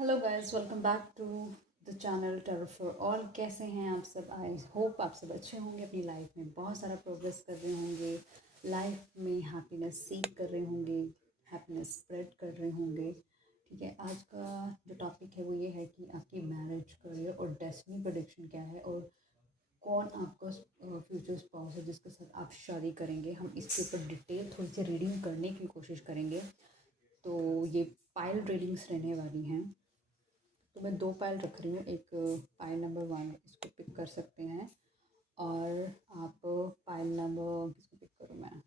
Hello guys, welcome back to the channel tarot for all. कैसे हैं आप सब? आई होप आप सब अच्छे होंगे, अपनी लाइफ में बहुत सारा प्रोग्रेस कर रहे होंगे, लाइफ में हैप्पीनेस सीख कर रहे होंगे, हैप्पीनेस स्प्रेड कर रहे होंगे। ठीक है, आज का जो टॉपिक है वो ये है कि आपकी मैरिज, करियर और डेस्टिनी प्रेडिक्शन क्या है और कौन आपका फ्यूचर स्पाउस है जिसके साथ आप शादी करेंगे। हम इसके ऊपर डिटेल थोड़ी सी रीडिंग करने की कोशिश करेंगे। तो ये पाइल रीडिंग्स रहने वाली हैं। तो मैं दो पायल रख रही हूँ। एक पायल नंबर 1 इसको पिक कर सकते हैं, और आप पायल नंबर किसको पिक करूँ मैं?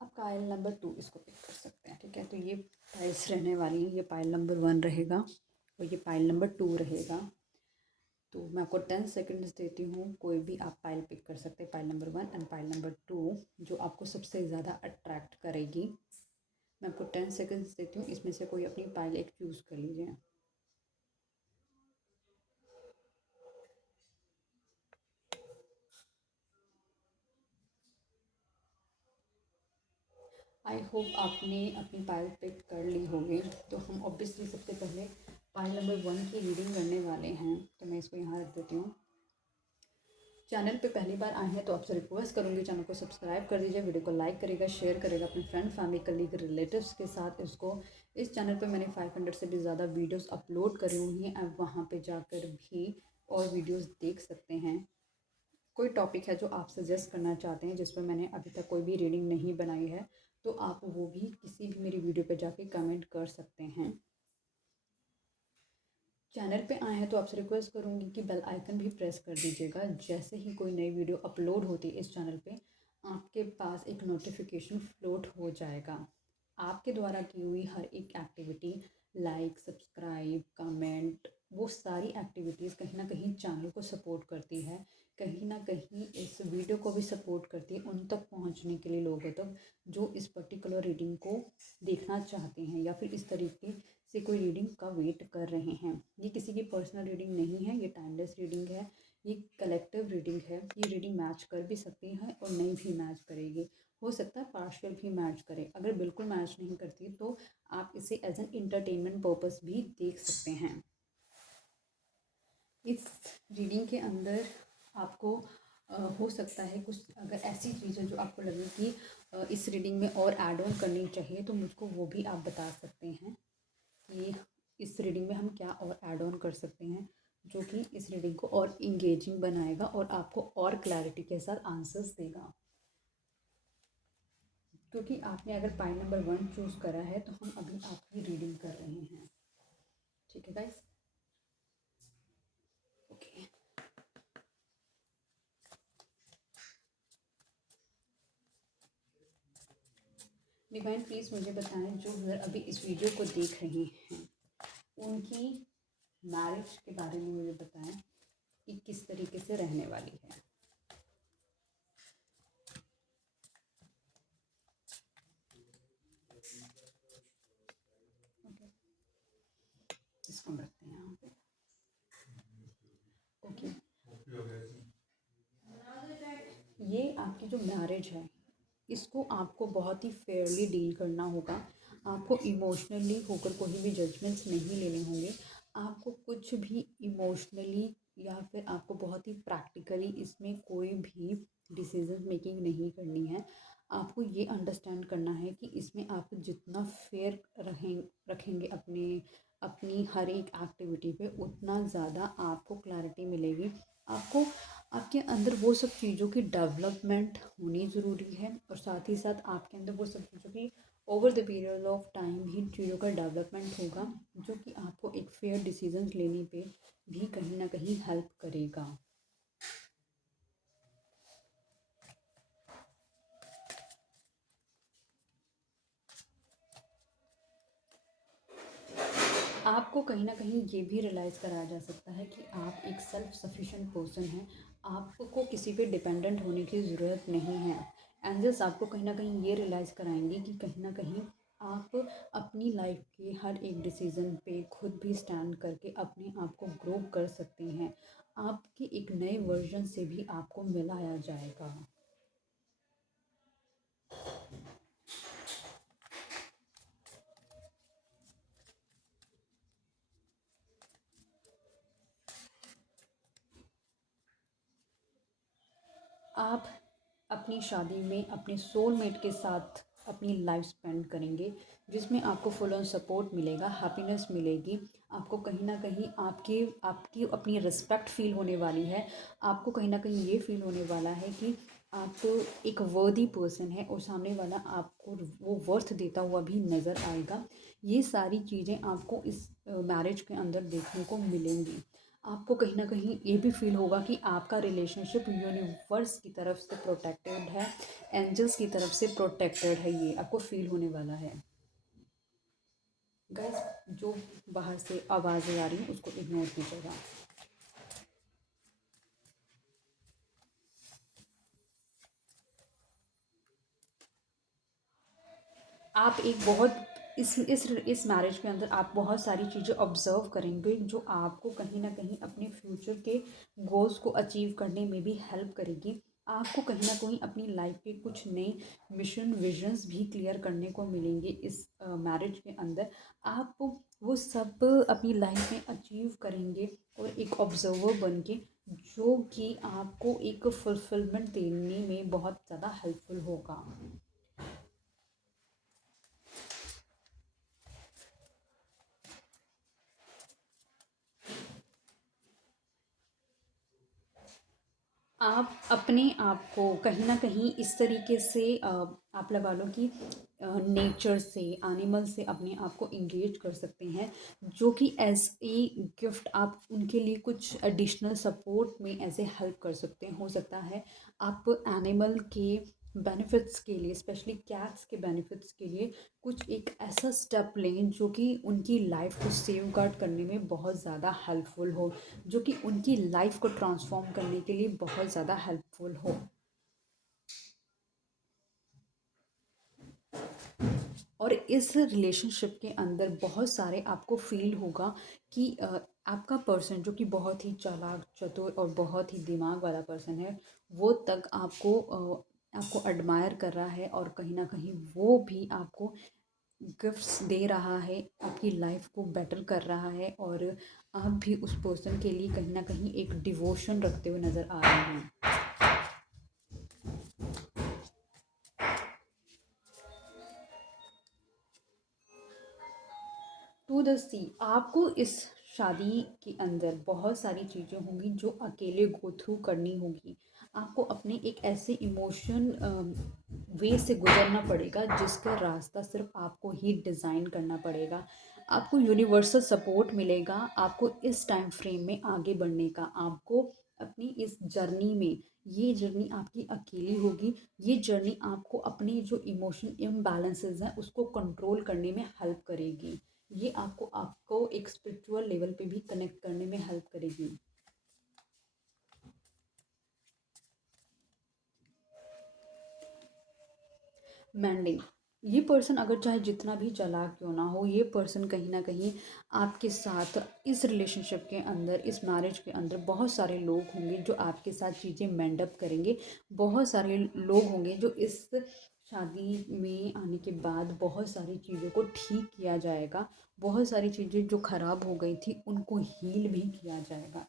आप पायल नंबर 2 इसको पिक कर सकते हैं। ठीक है, तो ये पायल्स रहने वाली हैं। ये पायल नंबर 1 रहेगा और ये पायल नंबर 2 रहेगा। तो मैं आपको 10 सेकंड्स देती हूँ, कोई भी आप पायल पिक कर सकते हैं, pile number 1 and pile number 2, जो आपको सबसे ज़्यादा अट्रैक्ट करेगी। मैं आपको 10 सेकंड्स देती हूँ, इसमें से कोई अपनी पायल एक चूज़ कर लीजिए। आई होप आपने अपनी पायल पिक कर ली होगी। तो हम ऑब्वियसली सबसे पहले पायल नंबर 1 की रीडिंग करने वाले हैं। तो मैं इसको यहाँ रख देती हूँ। चैनल पे पहली बार आए हैं तो आपसे रिक्वेस्ट करूँगी, चैनल को सब्सक्राइब कर दीजिए, वीडियो को लाइक करेगा, शेयर करेगा अपने फ्रेंड, फैमिली, कलीग, रिलेटिव्स के साथ। इसको इस चैनल पे मैंने 500 से भी ज़्यादा वीडियोस अपलोड करी हुई हैं। आप वहाँ पे जाकर भी और वीडियोस देख सकते हैं। कोई टॉपिक है जो आप सजेस्ट करना चाहते हैं जिस पर मैंने अभी तक कोई भी रीडिंग नहीं बनाई है, तो आप वो भी किसी भी मेरी वीडियो पे जाके कमेंट कर सकते हैं। चैनल पे आए हैं तो आपसे रिक्वेस्ट करूँगी कि बेल आइकन भी प्रेस कर दीजिएगा। जैसे ही कोई नई वीडियो अपलोड होती है इस चैनल पे, आपके पास एक नोटिफिकेशन फ्लोट हो जाएगा। आपके द्वारा की हुई हर एक एक्टिविटी, लाइक, सब्सक्राइब, कमेंट, वो सारी एक्टिविटीज़ कहीं ना कहीं चैनल को सपोर्ट करती है, कहीं ना कहीं इस वीडियो को भी सपोर्ट करती है उन तक पहुंचने के लिए, लोगों तक जो इस पर्टिकुलर रीडिंग को देखना चाहते हैं या फिर इस तरीके से कोई रीडिंग का वेट कर रहे हैं। ये किसी की पर्सनल रीडिंग नहीं है, ये टाइमलेस रीडिंग है, ये कलेक्टिव रीडिंग है। ये रीडिंग मैच कर भी सकती है और नहीं भी मैच करेगी, हो सकता है पार्शियल भी मैच करे। अगर बिल्कुल मैच नहीं करती तो आप इसे एज एन इंटरटेनमेंट पर्पस भी देख सकते हैं। इस रीडिंग के अंदर आपको हो सकता है कुछ अगर ऐसी चीज़ें जो आपको लगे कि इस रीडिंग में और ऐड ऑन करनी चाहिए, तो मुझको वो भी आप बता सकते हैं कि इस रीडिंग में हम क्या और ऐड ऑन कर सकते हैं जो कि इस रीडिंग को और इंगेजिंग बनाएगा और आपको और क्लैरिटी के साथ आंसर्स देगा। क्योंकि आपने अगर पाइल नंबर 1 चूज़ करा है तो हम अभी आपकी रीडिंग कर रहे हैं। ठीक है गाइस, ओके। डिवाइन प्लीज़ मुझे बताएं, जो अभी इस वीडियो को देख रहे हैं उनकी मैरिज के बारे में मुझे बताएं कि किस तरीके से रहने वाली है। ओके, इसको हम रखते हैं यहाँ पे। ओके, ये आपकी जो मैरिज है इसको आपको बहुत ही फेयरली डील करना होगा। आपको इमोशनली होकर कोई भी जजमेंट्स नहीं लेने होंगे। आपको कुछ भी इमोशनली या फिर आपको बहुत ही प्रैक्टिकली इसमें कोई भी डिसीजन मेकिंग नहीं करनी है। आपको ये अंडरस्टैंड करना है कि इसमें आप जितना फेयर रखेंगे अपने अपनी हर एक एक्टिविटी पे, उतना ज़्यादा आपको क्लैरिटी मिलेगी। आपको आपके अंदर वो सब चीज़ों की डेवलपमेंट होनी ज़रूरी है, और साथ ही साथ आपके अंदर वो सब चीज़ों की over the period of time ही चीज़ों का डेवलपमेंट होगा, जो कि आपको एक फेयर डिसीजंस लेने पे भी कहीं ना कहीं हेल्प करेगा। आपको कहीं ना कहीं ये भी रियलाइज़ कराया जा सकता है कि आप एक सेल्फ सफिशिएंट पर्सन हैं। आपको किसी पे डिपेंडेंट होने की ज़रूरत नहीं है। एंजल्स आपको कहीं ना कहीं ये रियलाइज़ कराएंगे कि कहीं ना कहीं आप अपनी लाइफ के हर एक डिसीज़न पे खुद भी स्टैंड करके अपने आप को ग्रो कर सकते हैं। आपके एक नए वर्जन से भी आपको मिलाया जाएगा। अपनी शादी में अपने सोलमेट के साथ अपनी लाइफ स्पेंड करेंगे, जिसमें आपको फुल ऑन सपोर्ट मिलेगा, हैप्पीनेस मिलेगी। आपको कहीं ना कहीं आपकी आपकी अपनी रिस्पेक्ट फील होने वाली है। आपको कहीं ना कहीं ये फील होने वाला है कि आप एक वर्दी पर्सन है और सामने वाला आपको वो वर्थ देता हुआ भी नज़र आएगा। ये सारी चीज़ें आपको इस मैरिज के अंदर देखने को मिलेंगी। आपको कहीं ना कहीं ये भी फील होगा कि आपका रिलेशनशिप यूनिवर्स की तरफ से प्रोटेक्टेड है, एंजल्स की तरफ से प्रोटेक्टेड है। ये आपको फील होने वाला है। गाइस, जो बाहर से आवाज़ें आ रही हैं उसको इग्नोर कीजिएगा। आप एक बहुत इस मैरिज के अंदर आप बहुत सारी चीज़ें ऑब्जर्व करेंगे जो आपको कहीं ना कहीं अपने फ्यूचर के गोल्स को अचीव करने में भी हेल्प करेगी। आपको कहीं ना कहीं अपनी लाइफ के कुछ नए मिशन विजन्स भी क्लियर करने को मिलेंगे इस मैरिज के अंदर। आप वो सब अपनी लाइफ में अचीव करेंगे और एक ऑब्जर्वर बन के, जो कि आपको एक फुलफिलमेंट देने में बहुत ज़्यादा हेल्पफुल होगा। आप अपने आप को कहीं न कहीं इस तरीके से आप लगा लो कि नेचर से, एनिमल से अपने आप को एंगेज कर सकते हैं, जो कि एज़ ए गिफ्ट आप उनके लिए कुछ एडिशनल सपोर्ट में ऐसे हेल्प कर सकते हैं। हो सकता है आप एनिमल के बेनिफिट्स के लिए, स्पेशली कैट्स के बेनिफिट्स के लिए कुछ एक ऐसा स्टेप लें जो कि उनकी लाइफ को सेव गार्ड करने में बहुत ज़्यादा हेल्पफुल हो, जो कि उनकी लाइफ को ट्रांसफॉर्म करने के लिए बहुत ज़्यादा हेल्पफुल हो। और इस रिलेशनशिप के अंदर बहुत सारे आपको फील होगा कि आपका पर्सन जो कि बहुत ही चालाक, चतुर और बहुत ही दिमाग वाला पर्सन है, वो तक आपको एडमायर कर रहा है और कहीं ना कहीं वो भी आपको गिफ्ट्स दे रहा है, आपकी लाइफ को बेटर कर रहा है, और आप भी उस पर्सन के लिए कहीं ना कहीं एक डिवोशन रखते हुए नज़र आ रहे हैं। टू द सी, आपको इस शादी के अंदर बहुत सारी चीज़ें होंगी जो अकेले गो थ्रू करनी होगी। आपको अपने एक ऐसे इमोशन वे से गुजरना पड़ेगा जिसका रास्ता सिर्फ आपको ही डिज़ाइन करना पड़ेगा। आपको यूनिवर्सल सपोर्ट मिलेगा, आपको इस टाइम फ्रेम में आगे बढ़ने का। आपको अपनी इस जर्नी में, ये जर्नी आपकी अकेली होगी। ये जर्नी आपको अपनी जो इमोशन इम्बैलेंसेस हैं उसको कंट्रोल करने में हेल्प करेगी। ये आपको आपको एक स्पिरिचुअल लेवल पे भी कनेक्ट करने में हेल्प करेगी। मैंडिंग, ये पर्सन अगर चाहे जितना भी चालाक क्यों ना हो, ये पर्सन कहीं ना कहीं आपके साथ इस रिलेशनशिप के अंदर, इस मैरिज के अंदर बहुत सारे लोग होंगे जो आपके साथ चीज़ें मेंडअप करेंगे। बहुत सारे लोग होंगे जो इस शादी में आने के बाद बहुत सारी चीज़ों को ठीक किया जाएगा। बहुत सारी चीज़ें जो ख़राब हो गई थी उनको हील भी किया जाएगा।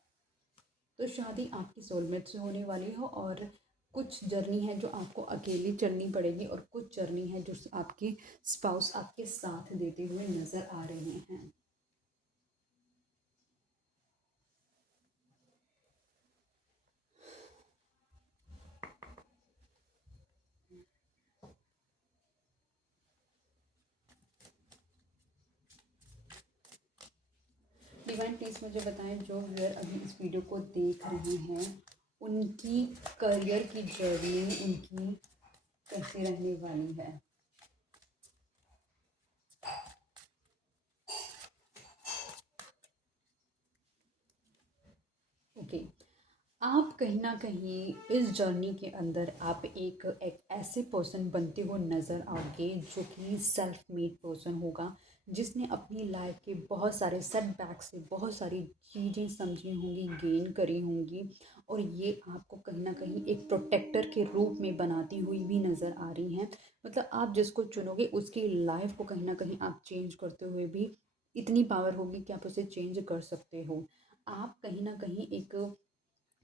तो शादी आपकी सोलमेट से होने वाली हो, और कुछ जर्नी है जो आपको अकेली चलनी पड़ेगी और कुछ जर्नी है जो आपके स्पाउस आपके साथ देते हुए नज़र आ रहे हैं। डिवाइन प्लीज़ मुझे बताएं, जो व्यूअर अभी इस वीडियो को देख रहे हैं, उनकी करियर की जर्नी उनकी कैसे रहने वाली है। ओके, आप कहीं ना कहीं इस जर्नी के अंदर आप एक ऐसे पर्सन बनते हो नज़र आओगे जो कि सेल्फ मेड पर्सन होगा, जिसने अपनी लाइफ के बहुत सारे सेटबैक से बहुत सारी चीज़ें समझी होंगी, गेन करी होंगी, और ये आपको कहीं ना कहीं एक प्रोटेक्टर के रूप में बनाती हुई भी नज़र आ रही हैं। मतलब आप जिसको चुनोगे उसकी लाइफ को कहीं ना कहीं आप चेंज करते हुए भी इतनी पावर होगी कि आप उसे चेंज कर सकते हो। आप कहीं ना कहीं एक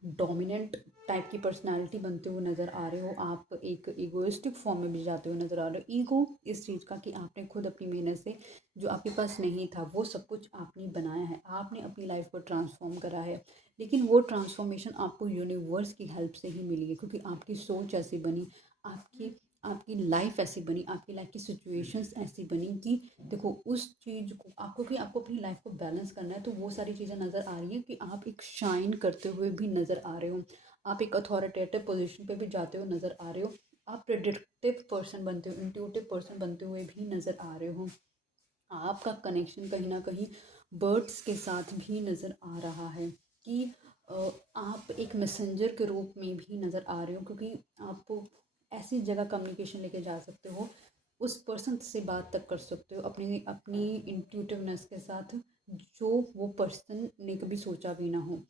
डोमिनेंट टाइप की पर्सनालिटी बनते हुए नज़र आ रहे हो, आप एक इगोइस्टिक फॉर्म में भी जाते हुए नज़र आ रहे हो। ईगो इस चीज़ का कि आपने खुद अपनी मेहनत से जो आपके पास नहीं था वो सब कुछ आपने बनाया है, आपने अपनी लाइफ को ट्रांसफॉर्म करा है, लेकिन वो ट्रांसफॉर्मेशन आपको यूनिवर्स की हेल्प से ही मिली है, क्योंकि आपकी सोच ऐसी बनी, आपकी आपकी लाइफ ऐसी बनी, आपकी लाइफ की सिचुएशंस ऐसी बनी कि देखो उस चीज़ को आपको कि आपको अपनी लाइफ को बैलेंस करना है, तो वो सारी चीज़ें नज़र आ रही हैं कि आप एक शाइन करते हुए भी नज़र आ रहे हो, आप एक अथॉरिटेटिव पोजीशन पे भी जाते हो नज़र आ रहे हो, आप प्रेडिक्टिव पर्सन बनते हो, इंट्यूटिव पर्सन बनते हुए भी नज़र आ रहे हो। आपका कनेक्शन कहीं ना कहीं बर्ड्स के साथ भी नज़र आ रहा है कि आप एक मैसेंजर के रूप में भी नज़र आ रहे हो, क्योंकि आप ऐसी जगह कम्युनिकेशन लेके जा सकते हो, उस पर्सन से बात तक कर सकते हो अपनी अपनी इंट्यूटिवनेस के साथ, जो वो पर्सन ने कभी सोचा भी ना हो।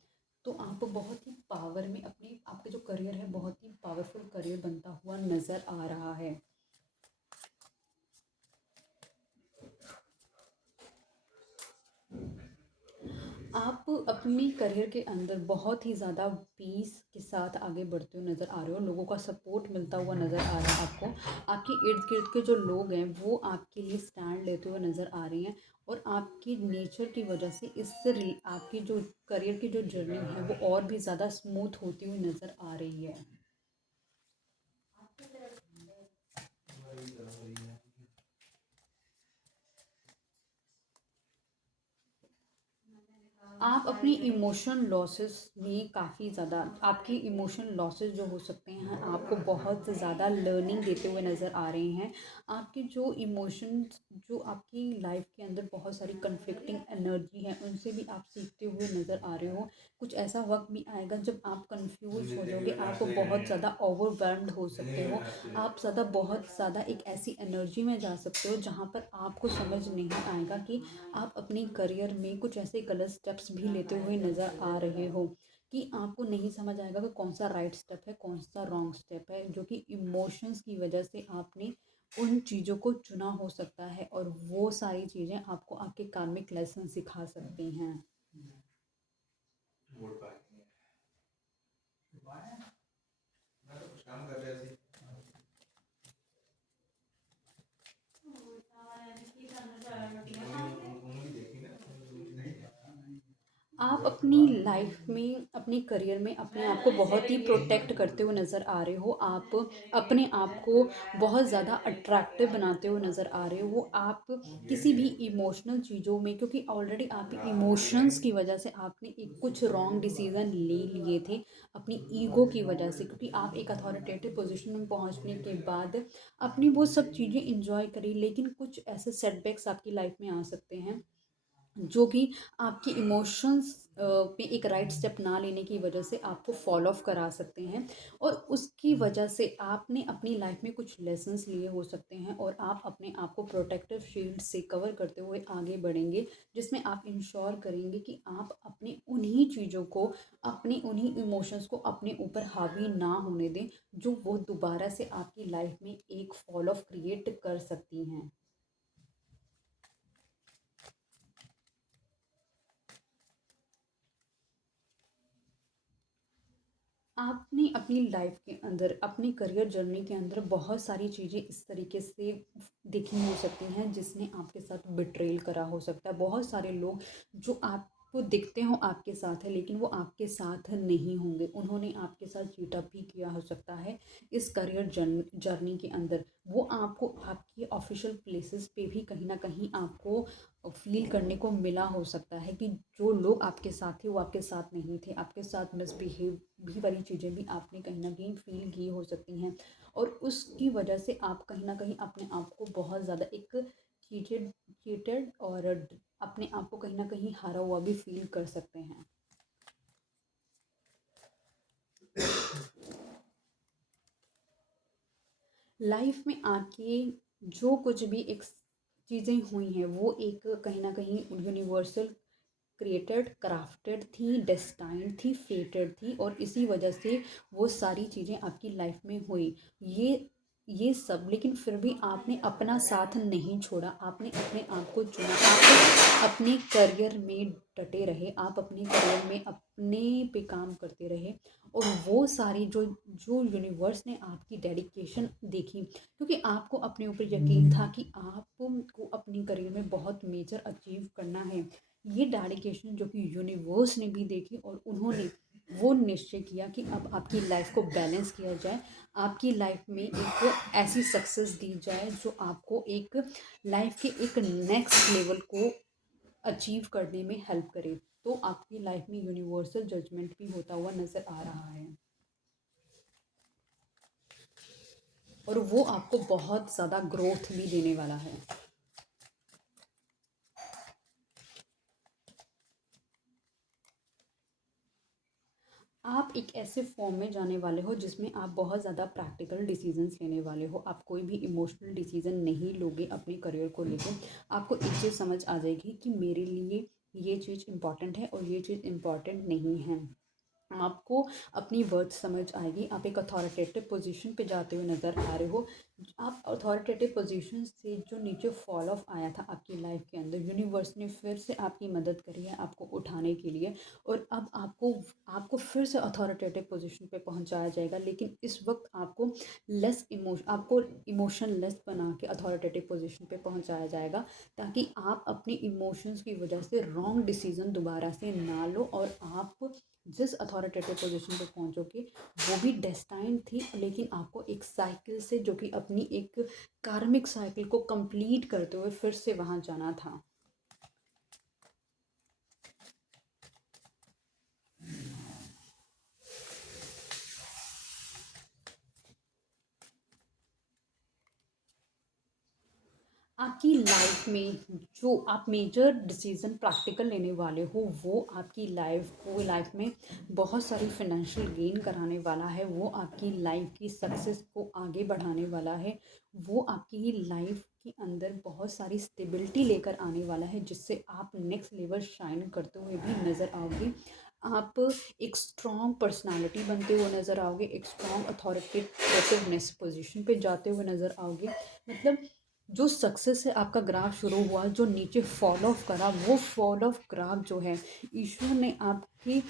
तो आप बहुत ही पावर में अपने आपके जो करियर है बहुत ही पावरफुल करियर बनता हुआ नज़र आ रहा है। आप अपनी करियर के अंदर बहुत ही ज़्यादा पीस के साथ आगे बढ़ते हुए नज़र आ रहे हो, लोगों का सपोर्ट मिलता हुआ नज़र आ रहा है आपको, आपके इर्द गिर्द के जो लोग हैं वो आपके लिए स्टैंड लेते हुए नज़र आ रही हैं, और आपकी नेचर की वजह से इससे आपकी जो करियर की जो जर्नी है वो और भी ज़्यादा स्मूथ होती हुई नज़र आ रही है। आप अपनी इमोशन लॉसेस में काफ़ी ज़्यादा, आपकी इमोशन लॉसेस जो हो सकते हैं आपको बहुत ज़्यादा लर्निंग देते हुए नज़र आ रहे हैं। आपके जो इमोशंस जो आपकी लाइफ के अंदर बहुत सारी कन्फ्लिक्टिंग एनर्जी है उनसे भी आप सीखते हुए नज़र आ रहे हो। कुछ ऐसा वक्त भी आएगा जब आप कंफ्यूज हो जाओगे, आप बहुत ज़्यादा ओवरवेल्म्ड हो सकते हो, आप बहुत ज़्यादा एक ऐसी एनर्जी में जा सकते हो जहाँ पर आपको समझ नहीं आएगा कि आप अपने करियर में कुछ ऐसे गलत स्टेप्स भी लेते हुए नज़र आ रहे हो, कि आपको नहीं समझ आएगा कि कौन सा राइट स्टेप है कौन सा रॉन्ग स्टेप है, जो कि इमोशंस की वजह से आपने उन चीज़ों को चुना हो सकता है, और वो सारी चीज़ें आपको आपके कार्मिक लेसन सिखा सकती हैं। आप अपनी लाइफ में अपने करियर में अपने आप को बहुत ही प्रोटेक्ट करते हुए नज़र आ रहे हो, आप अपने आप को बहुत ज़्यादा अट्रैक्टिव बनाते हुए नज़र आ रहे हो, आप किसी भी इमोशनल चीज़ों में, क्योंकि ऑलरेडी आप इमोशंस की वजह से आपने एक कुछ रॉन्ग डिसीज़न ले लिए थे अपनी ईगो की वजह से, क्योंकि आप एक अथॉरिटेटिव पोजीशन में पहुंचने के बाद अपनी वो सब चीज़ें इंजॉय करी, लेकिन कुछ ऐसे सेटबैक्स आपकी लाइफ में आ सकते हैं जो कि आपकी इमोशंस पे एक राइट स्टेप ना लेने की वजह से आपको फॉल ऑफ करा सकते हैं, और उसकी वजह से आपने अपनी लाइफ में कुछ लेसन्स लिए हो सकते हैं, और आप अपने आप को प्रोटेक्टिव शील्ड से कवर करते हुए आगे बढ़ेंगे, जिसमें आप इंश्योर करेंगे कि आप अपनी उन्हीं चीज़ों को, अपनी उन्हीं इमोशंस को अपने ऊपर हावी ना होने दें, जो वो दोबारा से आपकी लाइफ में एक फॉल ऑफ क्रिएट कर सकती हैं। आपने अपनी लाइफ के अंदर अपनी करियर जर्नी के अंदर बहुत सारी चीज़ें इस तरीके से देखी हो सकती हैं जिसने आपके साथ बिट्रेल करा हो सकता है, बहुत सारे लोग जो आपको दिखते हो आपके साथ है लेकिन वो आपके साथ नहीं होंगे, उन्होंने आपके साथ चीटअप भी किया हो सकता है इस करियर जर्नी के अंदर, वो आपको आपकी ऑफिशियल प्लेसेस पे भी कहीं ना कहीं आपको फील करने को मिला हो सकता है कि जो लोग आपके साथ थे वो आपके साथ नहीं थे, आपके साथ मिसबिहेव भी वाली चीज़ें भी आपने कहीं न कहीं फ़ील की हो सकती हैं, और उसकी वजह से आप कहीं न कहीं अपने आप को बहुत ज़्यादा एक चीटेड चीटेड और अपने आप को कहीं न कहीं हारा हुआ भी फ़ील कर सकते हैं। लाइफ में आपकी जो कुछ भी एक चीज़ें हुई हैं वो एक कहीं न कहीं यूनिवर्सल क्रिएटेड क्राफ्टेड थी, डेस्टाइन्ड थी, फेटेड थी, और इसी वजह से वो सारी चीज़ें आपकी लाइफ में हुई। ये ये सब, लेकिन फिर भी आपने अपना साथ नहीं छोड़ा, आपने अपने आप को चुना, आप अपने करियर में डटे रहे, आप अपने करियर में अपने पे काम करते रहे। और वो सारी जो जो यूनिवर्स ने आपकी डेडिकेशन देखी, क्योंकि आपको अपने ऊपर यकीन था कि आपको अपनी करियर में बहुत मेजर अचीव करना है। ये डेडिकेशन जो कि यूनिवर्स ने भी देखी और उन्होंने वो निश्चय किया कि अब आपकी लाइफ को बैलेंस किया जाए, आपकी लाइफ में एक ऐसी सक्सेस दी जाए जो आपको एक लाइफ के एक नेक्स्ट लेवल को अचीव करने में हेल्प करे। तो आपकी लाइफ में यूनिवर्सल जजमेंट भी होता हुआ नज़र आ रहा है, और वो आपको बहुत ज़्यादा ग्रोथ भी देने वाला है। आप एक ऐसे फॉर्म में जाने वाले हो जिसमें आप बहुत ज़्यादा प्रैक्टिकल डिसीजंस लेने वाले हो। आप कोई भी इमोशनल डिसीजन नहीं लोगे अपने करियर को लेकर। आपको एक चीज़ समझ आ जाएगी कि मेरे लिए ये चीज़ इम्पॉर्टेंट है और ये चीज़ इम्पॉर्टेंट नहीं है। आपको अपनी वर्थ समझ आएगी। आप एक अथॉरिटेटिव पोजीशन पे जाते हुए नज़र आ रहे हो। आप अथॉरिटेटिव पोजीशन से जो नीचे फॉल ऑफ आया था आपकी लाइफ के अंदर, यूनिवर्स ने फिर से आपकी मदद करी है आपको उठाने के लिए, और अब आपको आपको फिर से अथॉरिटेटिव पोजीशन पे पहुंचाया जाएगा। लेकिन इस वक्त आपको इमोशन लेस बना के अथॉरिटेटिव पोजीशन पे पहुंचाया जाएगा, ताकि आप अपनी इमोशंस की वजह से रॉन्ग डिसीजन दोबारा से ना लो, और आप जिस अथॉरिटेटिव पोजीशन पे पहुंचोगे वो भी डेस्टाइन थी, लेकिन आपको एक साइकिल से, जो कि अपनी एक कार्मिक साइकिल को कंप्लीट करते हुए फिर से वहां जाना था। आपकी लाइफ में जो आप मेजर डिसीज़न प्रैक्टिकल लेने वाले हो, वो आपकी लाइफ में बहुत सारी फाइनेंशियल गेन कराने वाला है। वो आपकी लाइफ की सक्सेस को आगे बढ़ाने वाला है। वो आपकी लाइफ के अंदर बहुत सारी स्टेबिलिटी लेकर आने वाला है, जिससे आप नेक्स्ट लेवल शाइन करते हुए भी नज़र आओगे। आप एक स्ट्रॉन्ग पर्सनालिटी बनते हुए नज़र आओगे, एक स्ट्रॉन्ग अथॉरिटेटिवनेस पोजीशन पे जाते हुए नज़र आओगे। मतलब जो सक्सेस है आपका ग्राफ शुरू हुआ, जो नीचे फॉल ऑफ करा, वो फॉल ऑफ ग्राफ जो है, ईश्वर ने आपकी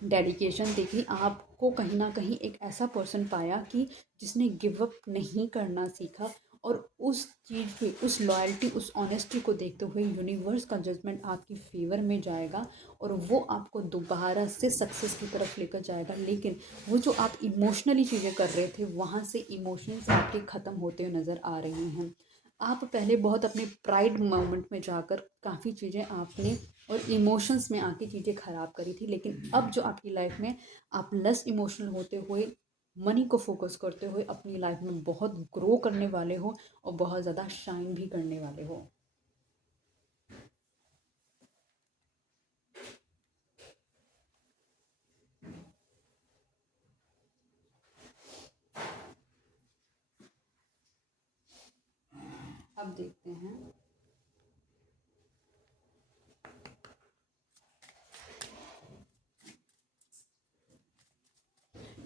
डेडिकेशन देखी, आपको कहीं ना कहीं एक ऐसा पर्सन पाया कि जिसने गिव अप नहीं करना सीखा। और उस चीज़ पे, उस लॉयल्टी, उस ऑनेस्टी को देखते हुए यूनिवर्स का जजमेंट आपकी फेवर में जाएगा, और वो आपको दोबारा से सक्सेस की तरफ लेकर जाएगा। लेकिन वो जो आप इमोशनली चीज़ें कर रहे थे, वहाँ से इमोशंस आपके ख़त्म होते हुए नज़र आ रहे हैं। आप पहले बहुत अपने प्राइड मोमेंट में जाकर काफ़ी चीज़ें आपने और इमोशंस में आके चीज़ें ख़राब करी थी, लेकिन अब जो आपकी लाइफ में आप लेस इमोशनल होते हुए, मनी को फोकस करते हुए अपनी लाइफ में बहुत ग्रो करने वाले हो, और बहुत ज़्यादा शाइन भी करने वाले हो। अब देखते हैं।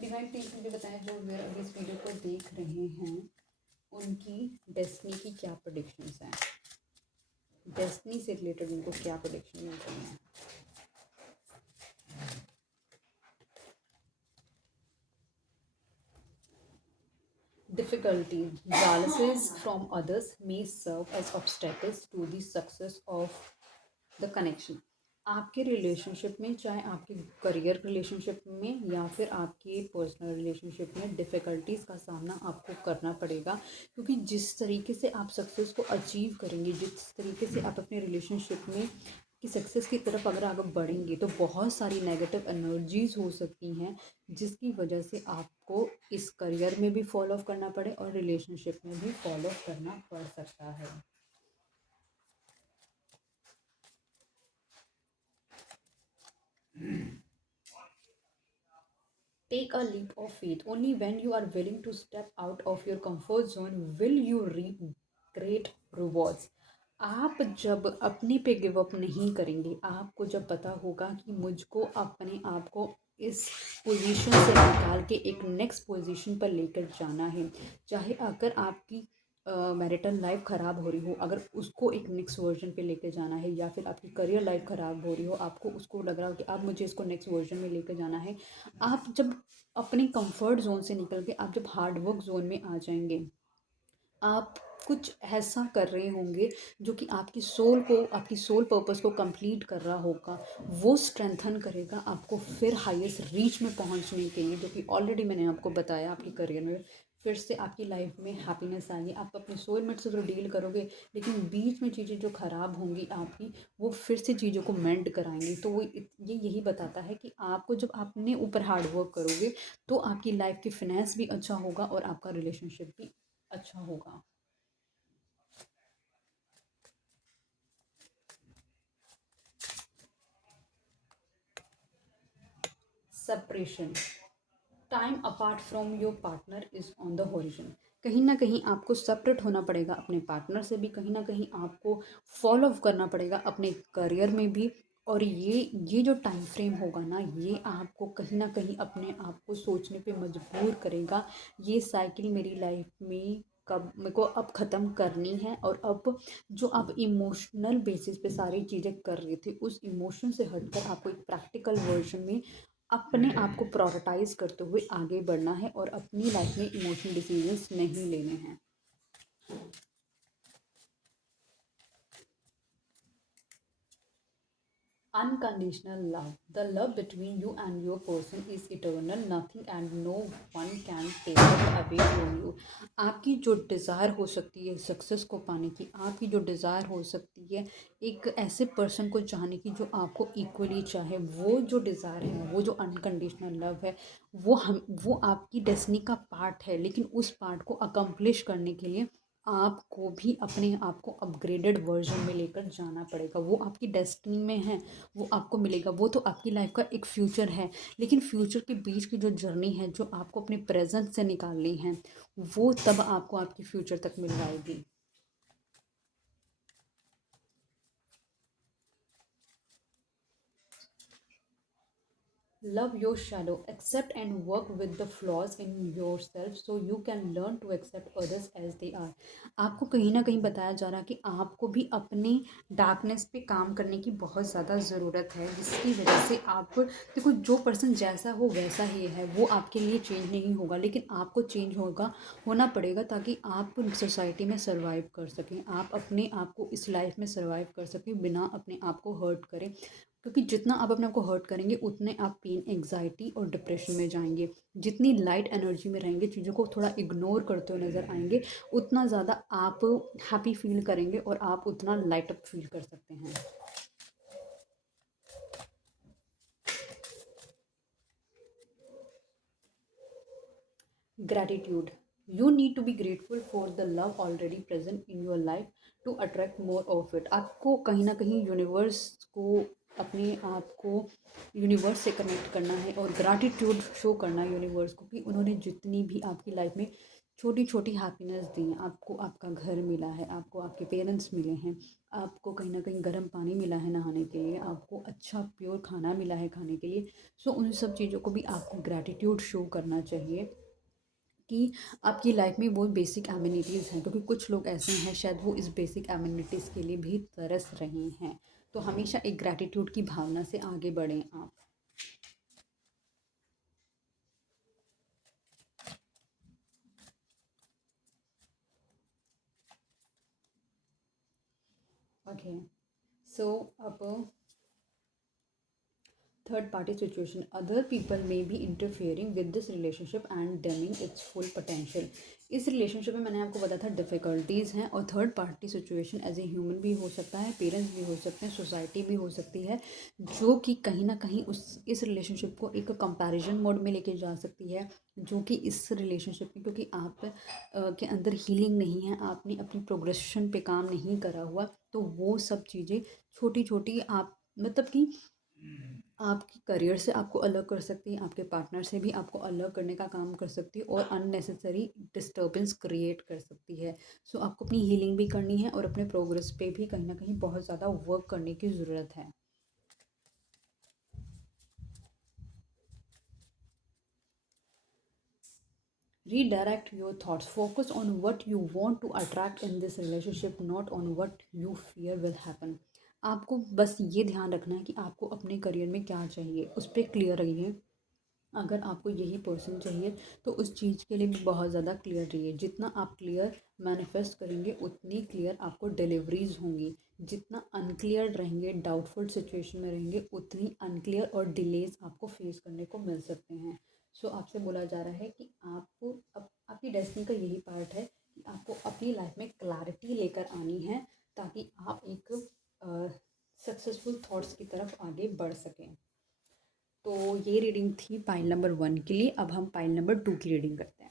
डिवाइन टीम मुझे बताएं, जो अभी इस वीडियो को देख रहे हैं, उनकी डेस्टिनी की क्या प्रेडिक्शंस हैं, डेस्टिनी से रिलेटेड उनको क्या प्रेडिक्शन मिल रही हैं। Difficulty, jealousies from others may serve as obstacles to the success of the connection. आपके रिलेशनशिप में, चाहे आपके करियर रिलेशनशिप में या फिर आपके पर्सनल रिलेशनशिप में, डिफ़िकल्टीज़ का सामना आपको करना पड़ेगा, क्योंकि जिस तरीके से आप सक्सेस को अचीव करेंगे, जिस तरीके से आप अपने रिलेशनशिप में कि सक्सेस की तरफ अगर आगे बढ़ेंगे, तो बहुत सारी नेगेटिव एनर्जीज हो सकती हैं, जिसकी वजह से आपको इस करियर में भी फॉलो ऑफ करना पड़े और रिलेशनशिप में भी फॉलो ऑफ करना पड़ सकता है। Take a leap of faith. Only when you are willing to step out of your comfort zone will you reap great rewards. आप जब अपने पे गिव अप नहीं करेंगे, आपको जब पता होगा कि मुझको अपने आप को इस पोजीशन से निकाल के एक नेक्स्ट पोजीशन पर लेकर जाना है। चाहे अगर आपकी मैरिटल लाइफ ख़राब हो रही हो, अगर उसको एक नेक्स्ट वर्जन पे लेके जाना है, या फिर आपकी करियर लाइफ ख़राब हो रही हो, आपको उसको लग रहा हो कि अब मुझे इसको नेक्स्ट वर्जन में लेकर जाना है, आप जब अपने कंफर्ट जोन से निकल के आप जब हार्ड वर्क जोन में आ जाएंगे, आप कुछ ऐसा कर रहे होंगे जो कि आपकी सोल पर्पस को कंप्लीट कर रहा होगा, वो स्ट्रेंथन करेगा आपको फिर हाईएस्ट रीच में पहुंचने के लिए, जो कि ऑलरेडी मैंने आपको बताया। आपकी करियर में फिर से आपकी लाइफ में हैप्पीनेस आएगी, आप अपने सोलमेट से तो डील करोगे, लेकिन बीच में चीज़ें जो ख़राब होंगी आपकी, वो फिर से चीज़ों को मेंड कराएंगी। तो वो ये यही बताता है कि आपको जब अपने ऊपर हार्ड वर्क करोगे तो आपकी लाइफ की फिनेंस भी अच्छा होगा और आपका रिलेशनशिप भी अच्छा होगा। Separation, time apart from your partner is on the horizon. कहीं ना कहीं आपको सेपरेट होना पड़ेगा अपने पार्टनर से भी, कहीं ना कहीं आपको फॉलो अप करना पड़ेगा अपने करियर में भी। और ये जो टाइम फ्रेम होगा ना, ये आपको कहीं ना कहीं अपने आप को सोचने पे मजबूर करेगा, ये साइकिल मेरी लाइफ में कब मेरे को अब ख़त्म करनी है। और अब जो आप इमोशनल बेसिस पे सारी चीज़ें कर रहे थे, उस इमोशन से हटकर आपको एक प्रैक्टिकल वर्जन में अपने आप को प्रायोरिटाइज करते हुए आगे बढ़ना है और अपनी लाइफ में इमोशनल डिसीजंस नहीं लेने हैं। Unconditional love. The love between you and your person is eternal. Nothing and no one can take it away from you. आपकी जो डिज़ायर हो सकती है सक्सेस को पाने की, आपकी जो डिज़ायर हो सकती है एक ऐसे पर्सन को चाहने की जो आपको इक्वली चाहे, वो जो डिज़ायर है, वो जो अनकंडीशनल लव है, वो आपकी डेस्टिनी का पार्ट है। लेकिन उस पार्ट को अकम्प्लिश करने के लिए आपको भी अपने आप को अपग्रेडेड वर्जन में लेकर जाना पड़ेगा। वो आपकी डेस्टिनी में है, वो आपको मिलेगा, वो तो आपकी लाइफ का एक फ्यूचर है। लेकिन फ्यूचर के बीच की जो जर्नी है, जो आपको अपने प्रेजेंट से निकालनी है, वो तब आपको आपकी फ्यूचर तक मिल जाएगी। Love your shadow. Accept and work with the flaws in yourself so you can learn to accept others as they are. आपको कहीं ना कहीं बताया जा रहा है कि आपको भी अपने डार्कनेस पे काम करने की बहुत ज़्यादा ज़रूरत है, जिसकी वजह से आप देखो, जो पर्सन जैसा हो वैसा ही है, वो आपके लिए चेंज नहीं होगा, लेकिन आपको चेंज होना पड़ेगा ताकि आप सोसाइटी में सर्वाइव कर सकें, आप अपने आप को इस लाइफ में सर्वाइव कर सकें बिना अपने आप को हर्ट करें। क्योंकि जितना आप अपने आप को हर्ट करेंगे, उतने आप पेन, एंग्जाइटी और डिप्रेशन में जाएंगे। जितनी लाइट एनर्जी में रहेंगे, चीज़ों को थोड़ा इग्नोर करते हुए नज़र आएंगे, उतना ज़्यादा आप हैप्पी फील करेंगे और आप उतना लाइट अप फील कर सकते हैं। Gratitude. You need to be grateful for the love already present in your life to attract more of it. आपको कहीं ना कहीं यूनिवर्स को, अपने आप को यूनिवर्स से कनेक्ट करना है और ग्रैटिट्यूड शो करना है यूनिवर्स को, कि उन्होंने जितनी भी आपकी लाइफ में छोटी छोटी हैप्पीनेस दी हैं, आपको आपका घर मिला है, आपको आपके पेरेंट्स मिले हैं, आपको कहीं ना कहीं गर्म पानी मिला है नहाने के लिए, आपको अच्छा प्योर खाना मिला है खाने के लिए। सो उन सब चीज़ों को भी आपको ग्रैटिट्यूड शो करना चाहिए कि आपकी लाइफ में वो बेसिक एमिनिटीज़ हैं, क्योंकि कुछ लोग ऐसे हैं शायद वो इस बेसिक एमिनिटीज़ के लिए भी तरस रहे हैं। तो हमेशा एक ग्रैटिट्यूड की भावना से आगे बढ़ें आप। ओके, सो अब third party situation, other people may be interfering with this relationship and damming its full potential. इस रिलेशनशिप में मैंने आपको बताया था डिफ़िकल्टीज़ हैं, और third party situation as a human भी हो सकता है, पेरेंट्स भी हो सकते हैं, सोसाइटी भी हो सकती है, जो कि कहीं ना कहीं इस रिलेशनशिप को एक कंपैरिजन मोड में लेके जा सकती है। जो कि इस रिलेशनशिप में, क्योंकि आप के अंदर हीलिंग नहीं है, आपने अपनी प्रोग्रेशन पे काम नहीं करा हुआ, तो वो सब चीज़ें छोटी छोटी आप मतलब कि आपके करियर से आपको अलग कर सकती है, आपके पार्टनर से भी आपको अलग करने का काम कर सकती है, और अननेसेसरी डिस्टर्बेंस क्रिएट कर सकती है। सो आपको अपनी हीलिंग भी करनी है और अपने प्रोग्रेस पे भी कहीं ना कहीं बहुत ज़्यादा वर्क करने की ज़रूरत है। Redirect your thoughts. Focus on what you want to attract in this relationship, not on what you fear will happen. आपको बस ये ध्यान रखना है कि आपको अपने करियर में क्या चाहिए, उस पर क्लियर रहिए। अगर आपको यही पर्सन चाहिए तो उस चीज़ के लिए भी बहुत ज़्यादा क्लियर रहिए। जितना आप क्लियर मैनिफेस्ट करेंगे उतनी क्लियर आपको डिलीवरीज होंगी। जितना अनक्लियर रहेंगे, डाउटफुल सिचुएशन में रहेंगे, उतनी अनक्लियर और डिलेज आपको फेस करने को मिल सकते हैं। सो आपसे बोला जा रहा है कि आपको आपकी डेस्टिनी का यही पार्ट है कि आपको अपनी लाइफ में क्लैरिटी लेकर आनी है, ताकि आप एक सक्सेसफुल थॉट्स की तरफ आगे बढ़ सकें। तो ये रीडिंग थी पाइल नंबर 1 के लिए। अब हम पाइल नंबर 2 की रीडिंग करते हैं।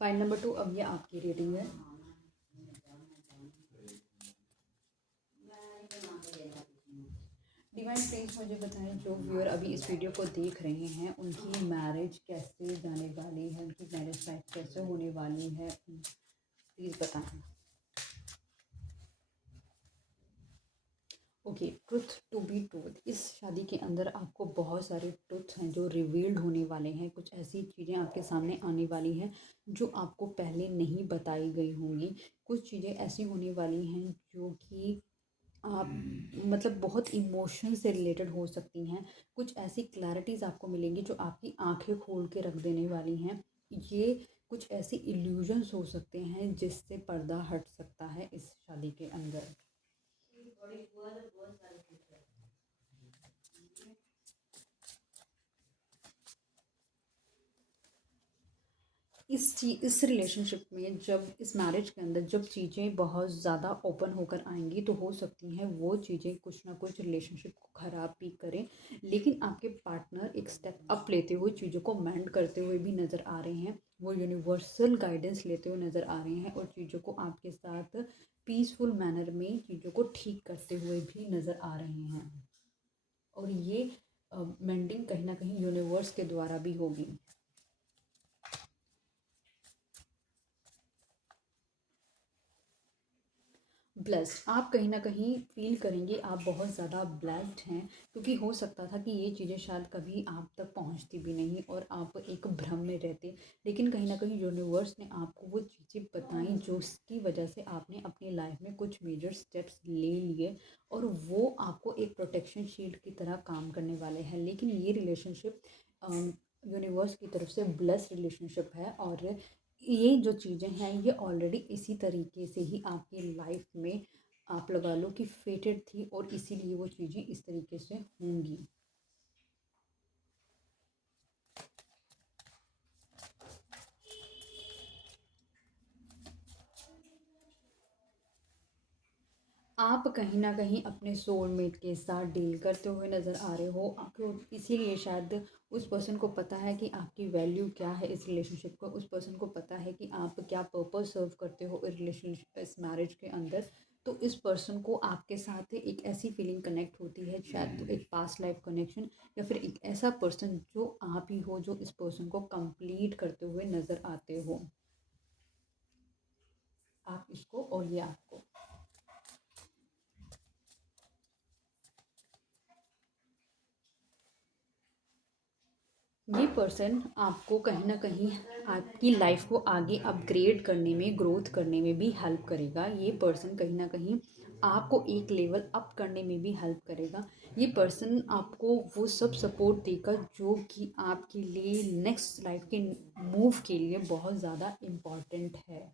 पाइल नंबर 2, अब ये आपकी रीडिंग है। डिवाइन प्लीज मुझे बताएं, जो व्यूअर अभी इस वीडियो को देख रहे हैं उनकी मैरिज कैसे जाने वाली है, उनकी मैरिज लाइफ कैसे होने वाली है, प्लीज़ बताएं। Okay, truth to be told. इस शादी के अंदर आपको बहुत सारे ट्रुथ हैं जो रिवील्ड होने वाले हैं। कुछ ऐसी चीज़ें आपके सामने आने वाली हैं जो आपको पहले नहीं बताई गई होंगी। कुछ चीज़ें ऐसी होने वाली हैं जो कि आप मतलब बहुत इमोशन से रिलेटेड हो सकती हैं। कुछ ऐसी क्लैरिटीज़ आपको मिलेंगी जो आपकी आंखें खोल के रख देने वाली हैं। ये कुछ ऐसी इल्यूजन्स हो सकते हैं जिससे पर्दा हट सकता है इस शादी के अंदर। इस रिलेशनशिप में, जब इस मैरिज के अंदर जब चीज़ें बहुत ज़्यादा ओपन होकर आएंगी तो हो सकती हैं वो चीज़ें कुछ ना कुछ रिलेशनशिप को ख़राब भी करें। लेकिन आपके पार्टनर एक स्टेप अप लेते हुए चीज़ों को मेंड करते हुए भी नज़र आ रहे हैं। वो यूनिवर्सल गाइडेंस लेते हुए नज़र आ रहे हैं और चीज़ों को आपके साथ पीसफुल मैनर में चीज़ों को ठीक करते हुए भी नज़र आ रहे हैं। और ये मेंडिंग कहीं ना कहीं यूनिवर्स के द्वारा भी होगी। ब्लेस्ड, आप कहीं ना कहीं फील करेंगे आप बहुत ज़्यादा ब्लेस्ड हैं, क्योंकि हो सकता था कि ये चीज़ें शायद कभी आप तक पहुंचती भी नहीं और आप एक भ्रम में रहते। लेकिन कहीं ना कहीं यूनिवर्स ने आपको वो चीज़ें बताई जो उसकी वजह से आपने अपनी लाइफ में कुछ मेजर स्टेप्स ले लिए और वो आपको एक प्रोटेक्शन शील्ड की तरह काम करने वाले हैं। लेकिन ये रिलेशनशिप यूनिवर्स की तरफ से ब्लेस्ड रिलेशनशिप है और ये जो चीज़ें हैं ये ऑलरेडी इसी तरीके से ही आपकी लाइफ में आप लगा लो कि फेटेड थी और इसीलिए वो चीज़ें इस तरीके से होंगी। आप कहीं ना कहीं अपने सोलमेट के साथ डील करते हुए नज़र आ रहे हो। आपको इसीलिए शायद उस पर्सन को पता है कि आपकी वैल्यू क्या है इस रिलेशनशिप को। उस पर्सन को पता है कि आप क्या पर्पस सर्व करते हो इस रिलेशनशिप, इस मैरिज के अंदर। तो इस पर्सन को आपके साथ एक ऐसी फीलिंग कनेक्ट होती है, शायद तो एक पास्ट लाइफ कनेक्शन या फिर एक ऐसा पर्सन जो आप ही हो जो इस पर्सन को कंप्लीट करते हुए नज़र आते हो। आप इसको और ये आपको। ये पर्सन आपको कहीं ना कहीं आपकी लाइफ को आगे अपग्रेड करने में, ग्रोथ करने में भी हेल्प करेगा। ये पर्सन कहीं ना कहीं आपको एक लेवल अप करने में भी हेल्प करेगा। ये पर्सन आपको वो सब सपोर्ट देगा जो कि आपके लिए नेक्स्ट लाइफ के मूव के लिए बहुत ज़्यादा इम्पॉर्टेंट है।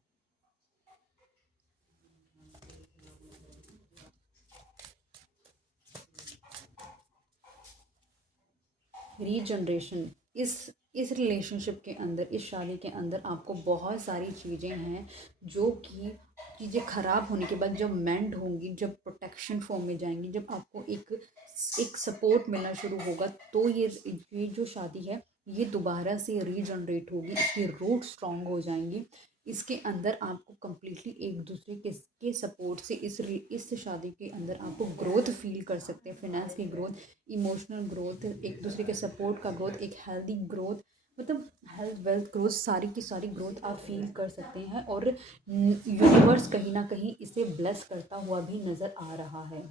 रीजनरेशन, इस रिलेशनशिप के अंदर, इस शादी के अंदर आपको बहुत सारी चीज़ें हैं जो कि चीज़ें ख़राब होने के बाद जब मेंड होंगी, जब प्रोटेक्शन फॉर्म में जाएंगी, जब आपको एक सपोर्ट मिलना शुरू होगा, तो ये जो शादी है ये दोबारा से रीजनरेट होगी, इसकी रूट स्ट्रांग हो जाएंगी। इसके अंदर आपको कम्प्लीटली एक दूसरे के सपोर्ट से इस शादी के अंदर आपको ग्रोथ फील कर सकते हैं, फाइनेंस की ग्रोथ, इमोशनल ग्रोथ, एक दूसरे के सपोर्ट का ग्रोथ, एक हेल्दी ग्रोथ, मतलब हेल्थ वेल्थ ग्रोथ, सारी की सारी ग्रोथ आप फील कर सकते हैं। और यूनिवर्स कहीं ना कहीं इसे ब्लेस करता हुआ भी नज़र आ रहा है।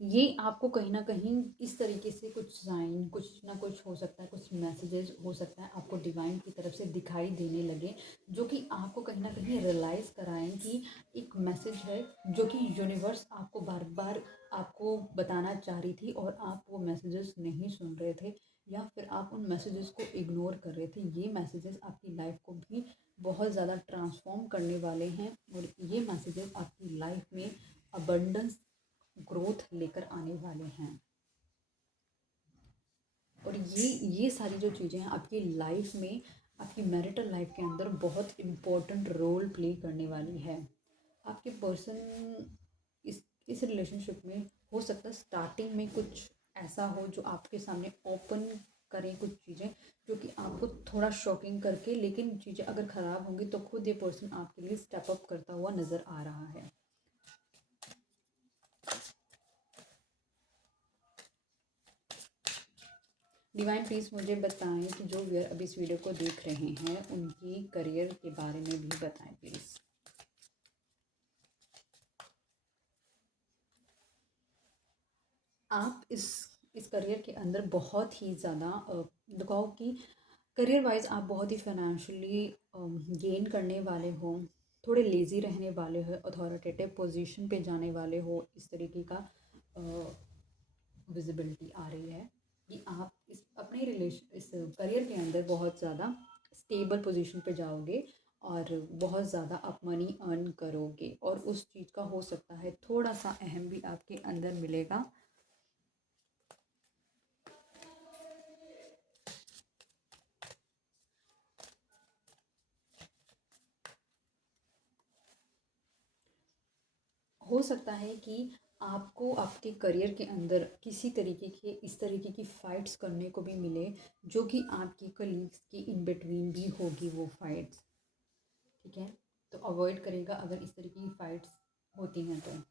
ये आपको कहीं न कहीं इस तरीके से कुछ साइन, कुछ ना कुछ हो सकता है, कुछ मैसेजेस हो सकता है आपको डिवाइन की तरफ से दिखाई देने लगे, जो कि आपको कहीं न कहीं रियलाइज़ कराएँ कि एक मैसेज है जो कि यूनिवर्स आपको बार-बार आपको बताना चाह रही थी, और आप वो मैसेजेस नहीं सुन रहे थे, या फिर आप उन मैसेजेस को इग्नोर कर रहे थे। ये मैसेजेस आपकी लाइफ़ को भी बहुत ज़्यादा ट्रांसफ़ॉर्म करने वाले हैं, और ये मैसेजेस आपकी लाइफ़ में अबंडेंस, ग्रोथ लेकर आने वाले हैं। और ये सारी जो चीज़ें हैं आपकी लाइफ में, आपकी मैरिटल लाइफ के अंदर बहुत इम्पोर्टेंट रोल प्ले करने वाली है। आपके पर्सन इस रिलेशनशिप में हो सकता है स्टार्टिंग में कुछ ऐसा हो जो आपके सामने ओपन करें कुछ चीज़ें जो कि आपको थोड़ा शॉकिंग करके, लेकिन चीज़ें अगर ख़राब होंगी तो खुद ये पर्सन आपके लिए स्टेप अप करता हुआ नज़र आ रहा है। डिवाइन प्लीज़ मुझे बताएं कि जो व्यूअर अभी इस वीडियो को देख रहे हैं उनकी करियर के बारे में भी बताएं प्लीज़। आप इस करियर के अंदर बहुत ही ज़्यादा दिखाओ कि करियर वाइज आप बहुत ही फाइनेंशियली गेन करने वाले हो, थोड़े लेज़ी रहने वाले हो, अथॉरिटेटिव पोजीशन पे जाने वाले हो, इस तरीके का विजिबिलिटी आ रही है कि आप इस करियर के अंदर बहुत ज़्यादा स्टेबल पोजीशन पे जाओगे, और बहुत ज़्यादा आप मनी अर्न करोगे, और उस चीज़ का हो सकता है थोड़ा सा अहम भी आपके अंदर मिलेगा। हो सकता है कि आपको आपके करियर के अंदर किसी तरीके के इस तरीके की फ़ाइट्स करने को भी मिले, जो कि आपकी कलीग्स की इन बिटवीन भी होगी वो फ़ाइट्स, ठीक है? तो अवॉइड करेगा अगर इस तरीके की फ़ाइट्स होती हैं तो।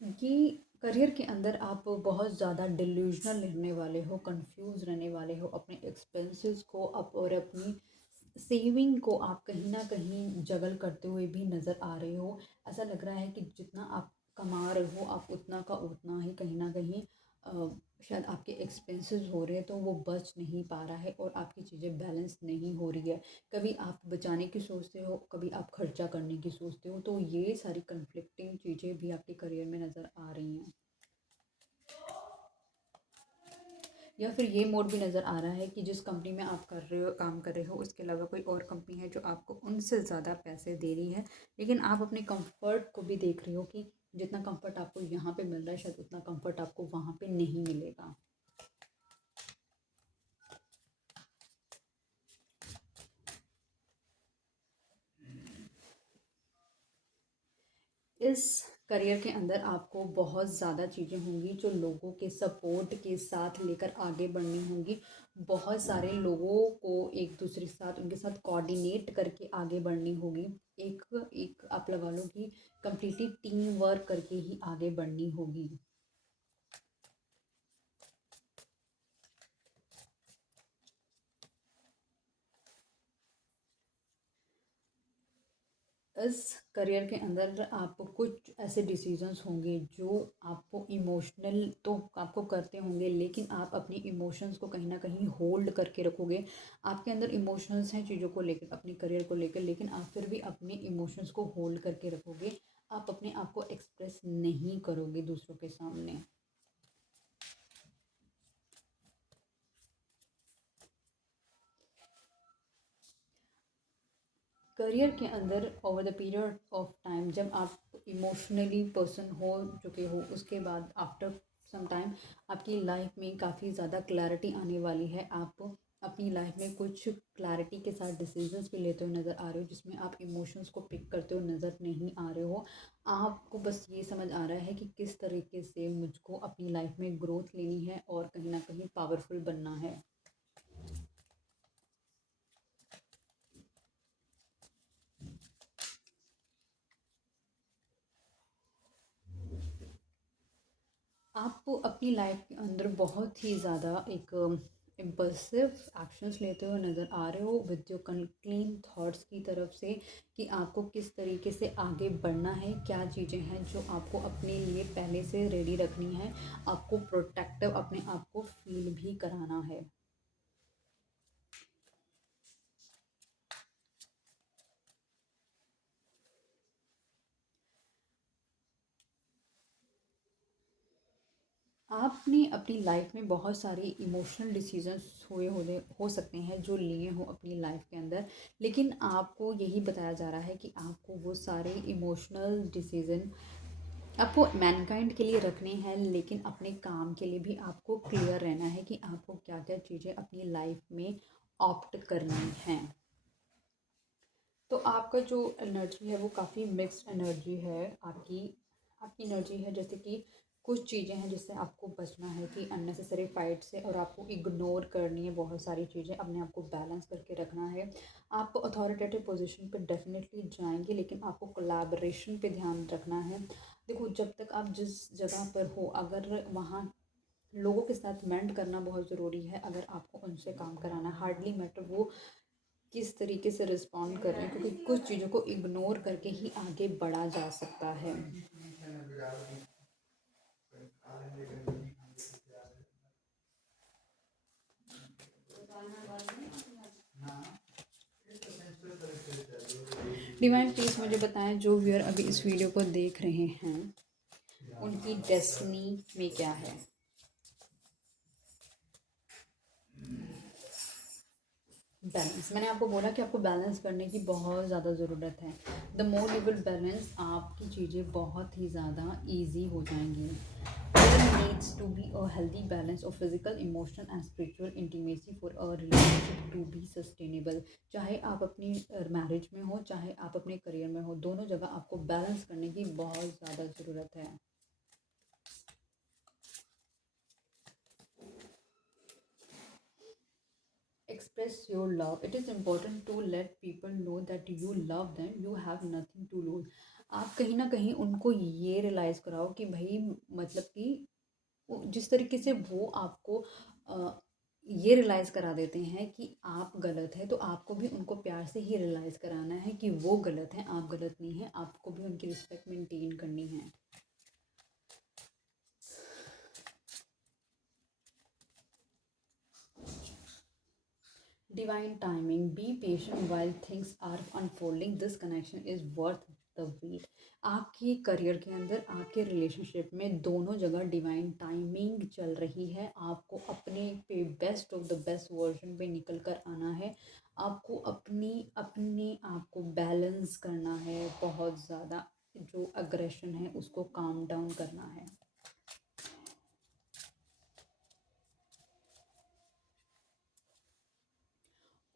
कि करियर के अंदर आप बहुत ज़्यादा डिल्यूजनल रहने वाले हो, कंफ्यूज रहने वाले हो, अपने एक्सपेंसेस को अप और अपनी सेविंग को आप कहीं ना कहीं जगल करते हुए भी नज़र आ रहे हो। ऐसा लग रहा है कि जितना आप कमा रहे हो आप उतना का उतना ही कहीं ना कहीं शायद आपके एक्सपेंसेस हो रहे हैं, तो वो बच नहीं पा रहा है और आपकी चीज़ें बैलेंस नहीं हो रही है। कभी आप बचाने की सोचते हो, कभी आप खर्चा करने की सोचते हो, तो ये सारी कन्फ्लिक्टिंग चीज़ें भी आपके करियर में नज़र आ रही हैं। या फिर ये मोड भी नज़र आ रहा है कि जिस कंपनी में आप कर रहे हो, काम कर रहे हो, उसके अलावा कोई और कंपनी है जो आपको उनसे ज़्यादा पैसे दे रही है, लेकिन आप अपने कंफर्ट को भी देख रहे हो कि जितना कंफर्ट आपको यहाँ पे मिल रहा है शायद उतना कंफर्ट आपको वहाँ पे नहीं मिलेगा। इस करियर के अंदर आपको बहुत ज़्यादा चीज़ें होंगी जो लोगों के सपोर्ट के साथ लेकर आगे बढ़नी होंगी। बहुत सारे लोगों को एक दूसरे के साथ, उनके साथ कोऑर्डिनेट करके आगे बढ़नी होगी। एक एक आप लगा लो कि कंप्लीटली टीम वर्क करके ही आगे बढ़नी होगी। इस करियर के अंदर आपको कुछ ऐसे डिसीजंस होंगे जो आपको इमोशनल तो आपको करते होंगे, लेकिन आप अपनी इमोशंस को कहीं ना कहीं होल्ड करके रखोगे। आपके अंदर इमोशंस हैं चीज़ों को लेकर, अपने करियर को लेकर, लेकिन आप फिर भी अपने इमोशंस को होल्ड करके रखोगे। आप अपने आप को एक्सप्रेस नहीं करोगे दूसरों के सामने। करियर के अंदर over the period of time जब आप इमोशनली पर्सन हो चुके हो, उसके बाद आफ्टर सम टाइम आपकी लाइफ में काफ़ी ज़्यादा क्लैरिटी आने वाली है। आप अपनी लाइफ में कुछ क्लैरिटी के साथ डिसीजंस भी लेते हुए नज़र आ रहे हो, जिसमें आप इमोशंस को पिक करते हुए नज़र नहीं आ रहे हो। आपको बस ये समझ आ रहा है कि किस तरीके से मुझको अपनी लाइफ में ग्रोथ लेनी है और कहीं ना कहीं पावरफुल बनना है। आप अपनी लाइफ के अंदर बहुत ही ज़्यादा एक इम्पल्सिव एक्शंस लेते हुए नज़र आ रहे हो विद योर क्लीन थॉट्स की तरफ से, कि आपको किस तरीके से आगे बढ़ना है, क्या चीज़ें हैं जो आपको अपने लिए पहले से रेडी रखनी है, आपको प्रोटेक्टिव अपने आप को फील भी कराना है। आपने अपनी लाइफ में बहुत सारे इमोशनल डिसीजंस हो सकते हैं जो लिए हो अपनी लाइफ के अंदर, लेकिन आपको यही बताया जा रहा है कि आपको वो सारे इमोशनल डिसीजन आपको मैनकाइंड के लिए रखने हैं, लेकिन अपने काम के लिए भी आपको क्लियर रहना है कि आपको क्या क्या चीज़ें अपनी लाइफ में ऑप्ट करनी हैं। तो आपका जो एनर्जी है वो काफ़ी मिक्स्ड एनर्जी है। आपकी आपकी एनर्जी है जैसे कि कुछ चीज़ें हैं जिससे आपको बचना है कि अननेसेसरी फाइट से, और आपको इग्नोर करनी है बहुत सारी चीज़ें, अपने आप को बैलेंस करके रखना है। आप अथॉरिटेटिव पोजीशन पे डेफिनेटली जाएंगे, लेकिन आपको कोलैबोरेशन पे ध्यान रखना है। देखो, जब तक आप जिस जगह पर हो, अगर वहाँ लोगों के साथ मेंट करना बहुत ज़रूरी है। अगर आपको उनसे काम कराना, हार्डली मैटर वो किस तरीके से रिस्पॉन्ड कर रहे हैं, क्योंकि कुछ चीज़ों को इग्नोर करके ही आगे बढ़ा जा सकता है। डिवाइन प्लीज मुझे बताएं, जो व्यूअर अभी इस वीडियो को देख रहे हैं उनकी डेस्टिनी में क्या है। बैलेंस, मैंने आपको बोला कि आपको बैलेंस करने की बहुत ज़्यादा ज़रूरत है। The more you will balance, आपकी चीज़ें बहुत ही ज़्यादा ईजी हो जाएंगी। There needs to be a healthy balance of physical, emotional and spiritual intimacy for a relationship to be sustainable। चाहे आप अपनी मैरिज में हो, चाहे आप अपने करियर में हो, दोनों जगह आपको बैलेंस करने की बहुत ज़्यादा ज़रूरत है। Express your love. It is important to let people know that you love them. You have nothing to lose. आप कहीं ना कहीं उनको ये रियलाइज़ कराओ कि भाई, मतलब कि जिस तरीके से वो आपको ये रियलाइज़ करा देते हैं कि आप गलत है, तो आपको भी उनको प्यार से ही रियलाइज़ कराना है कि वो गलत है, आप गलत नहीं हैं। आपको भी उनकी रिस्पेक्ट मेंटेन करनी है। Divine timing. Be patient while things are unfolding. This connection is worth the wait. आपकी करियर के अंदर, आपके रिलेशनशिप में, दोनों जगह डिवाइन टाइमिंग चल रही है। आपको अपने पे best of the best version पे निकल कर आना है। आपको अपने आप को बैलेंस करना है। बहुत ज़्यादा जो अग्रेशन है उसको काम डाउन करना है।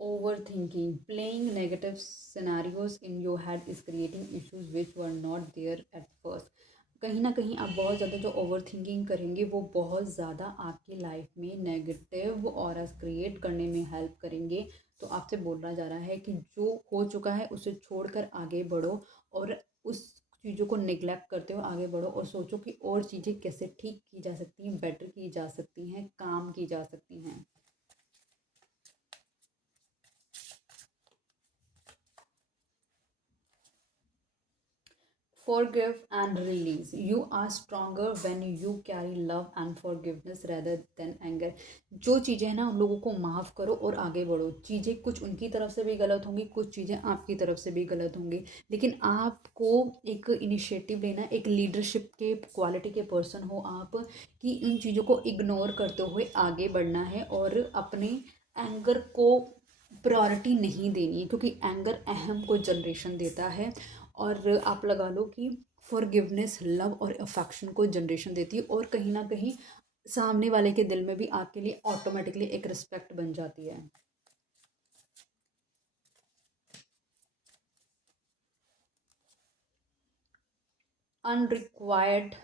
Overthinking, playing negative scenarios in your head is creating issues which were not there at first. कहीं ना कहीं आप बहुत ज़्यादा जो ओवर थिंकिंग करेंगे वो बहुत ज़्यादा आपकी लाइफ में नेगेटिव ऑरा क्रिएट करने में हेल्प करेंगे। तो आपसे बोला जा रहा है कि जो हो चुका है उसे छोड़कर आगे बढ़ो, और उस चीज़ों को निगलेक्ट करते हुए आगे बढ़ो, और सोचो कि और चीज़ें कैसे ठीक की जा सकती हैं, बेटर की जा सकती हैं, काम की जा सकती हैं। Forgive and release. You are stronger when you carry love and forgiveness rather than anger. जो चीज़ें हैं ना, उन लोगों को माफ़ करो और आगे बढ़ो। चीज़ें कुछ उनकी तरफ से भी गलत होंगी, कुछ चीज़ें आपकी तरफ से भी गलत होंगी, लेकिन आपको एक इनिशिएटिव लेना है। एक लीडरशिप के क्वालिटी के पर्सन हो आप, कि इन चीज़ों को इग्नोर करते हुए आगे बढ़ना है और अपने एंगर को प्रायोरिटी नहीं देनी है, क्योंकि एंगर अहम को जनरेशन देता है। और आप लगा लो कि फॉरगिवनेस लव और अफेक्शन को जनरेशन देती है, और कहीं ना कहीं सामने वाले के दिल में भी आपके लिए ऑटोमेटिकली एक रिस्पेक्ट बन जाती है। Unrequired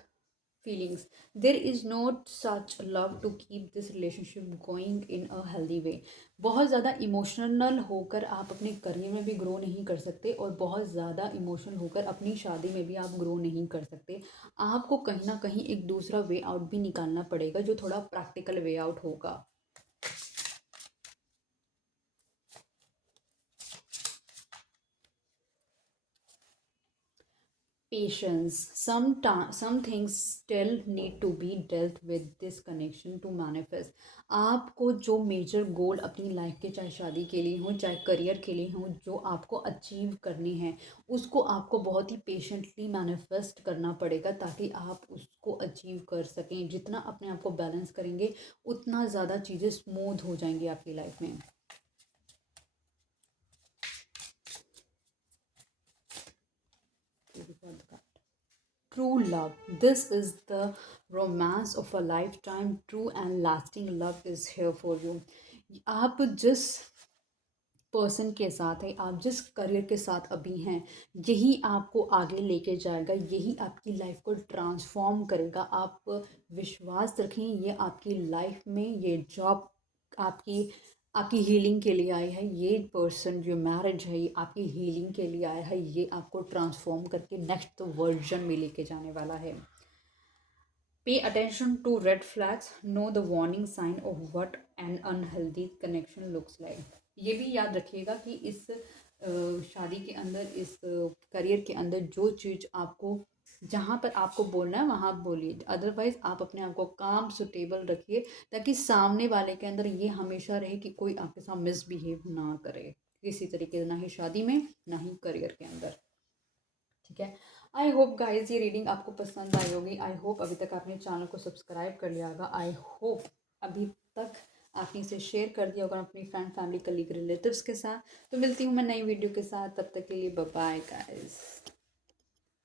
feelings, there is not such love to keep this relationship going in a healthy way। बहुत ज़्यादा इमोशनल होकर आप अपने करियर में भी ग्रो नहीं कर सकते, और बहुत ज़्यादा इमोशनल होकर अपनी शादी में भी आप ग्रो नहीं कर सकते। आपको कहीं ना कहीं एक दूसरा वे आउट भी निकालना पड़ेगा, जो थोड़ा प्रैक्टिकल वे आउट होगा। Patience, some things still need to be dealt with this connection to manifest। आपको जो मेजर गोल अपनी लाइफ के, चाहे शादी के लिए हो चाहे करियर के लिए हो, जो आपको अचीव करने हैं, उसको आपको बहुत ही पेशेंटली मैनिफेस्ट करना पड़ेगा, ताकि आप उसको अचीव कर सकें। जितना अपने आप को बैलेंस करेंगे, उतना ज़्यादा चीज़ें स्मूथ हो जाएंगी आपकी लाइफ में। True love. This is the romance of a lifetime. True and lasting love is here for you। आप जिस पर्सन के साथ है, आप जिस करियर के साथ अभी हैं, यही आपको आगे लेके जाएगा, यही आपकी लाइफ को ट्रांसफॉर्म करेगा। आप विश्वास रखें, ये आपकी लाइफ में ये जॉब आपकी आपकी हीलिंग के लिए आई है। ये पर्सन जो मैरिज है, ये आपकी हीलिंग के लिए आया है। ये आपको ट्रांसफॉर्म करके नेक्स्ट वर्जन में लेके जाने वाला है। Pay attention to red flags, know the warning sign of what an unhealthy connection looks like. ये भी याद रखिएगा कि इस शादी के अंदर, इस करियर के अंदर, जो चीज़ आपको, जहाँ पर आपको बोलना है वहाँ बोलिए, अदरवाइज आप अपने आप को काम सुटेबल रखिए, ताकि सामने वाले के अंदर ये हमेशा रहे कि कोई आपके साथ मिसबिहेव ना करे किसी तरीके से, ना ही शादी में ना ही करियर के अंदर। ठीक है। आई होप गाइज ये रीडिंग आपको पसंद आई होगी। आई होप अभी तक आपने चैनल को सब्सक्राइब कर लिया होगा। आई होप अभी तक आपने इसे शेयर कर दिया होगा अपनी फ्रेंड, फैमिली, कलीग, रिलेटिव्स के साथ। तो मिलती हूँ मैं नई वीडियो के साथ, तब तक के लिए बाय बाय गाइज।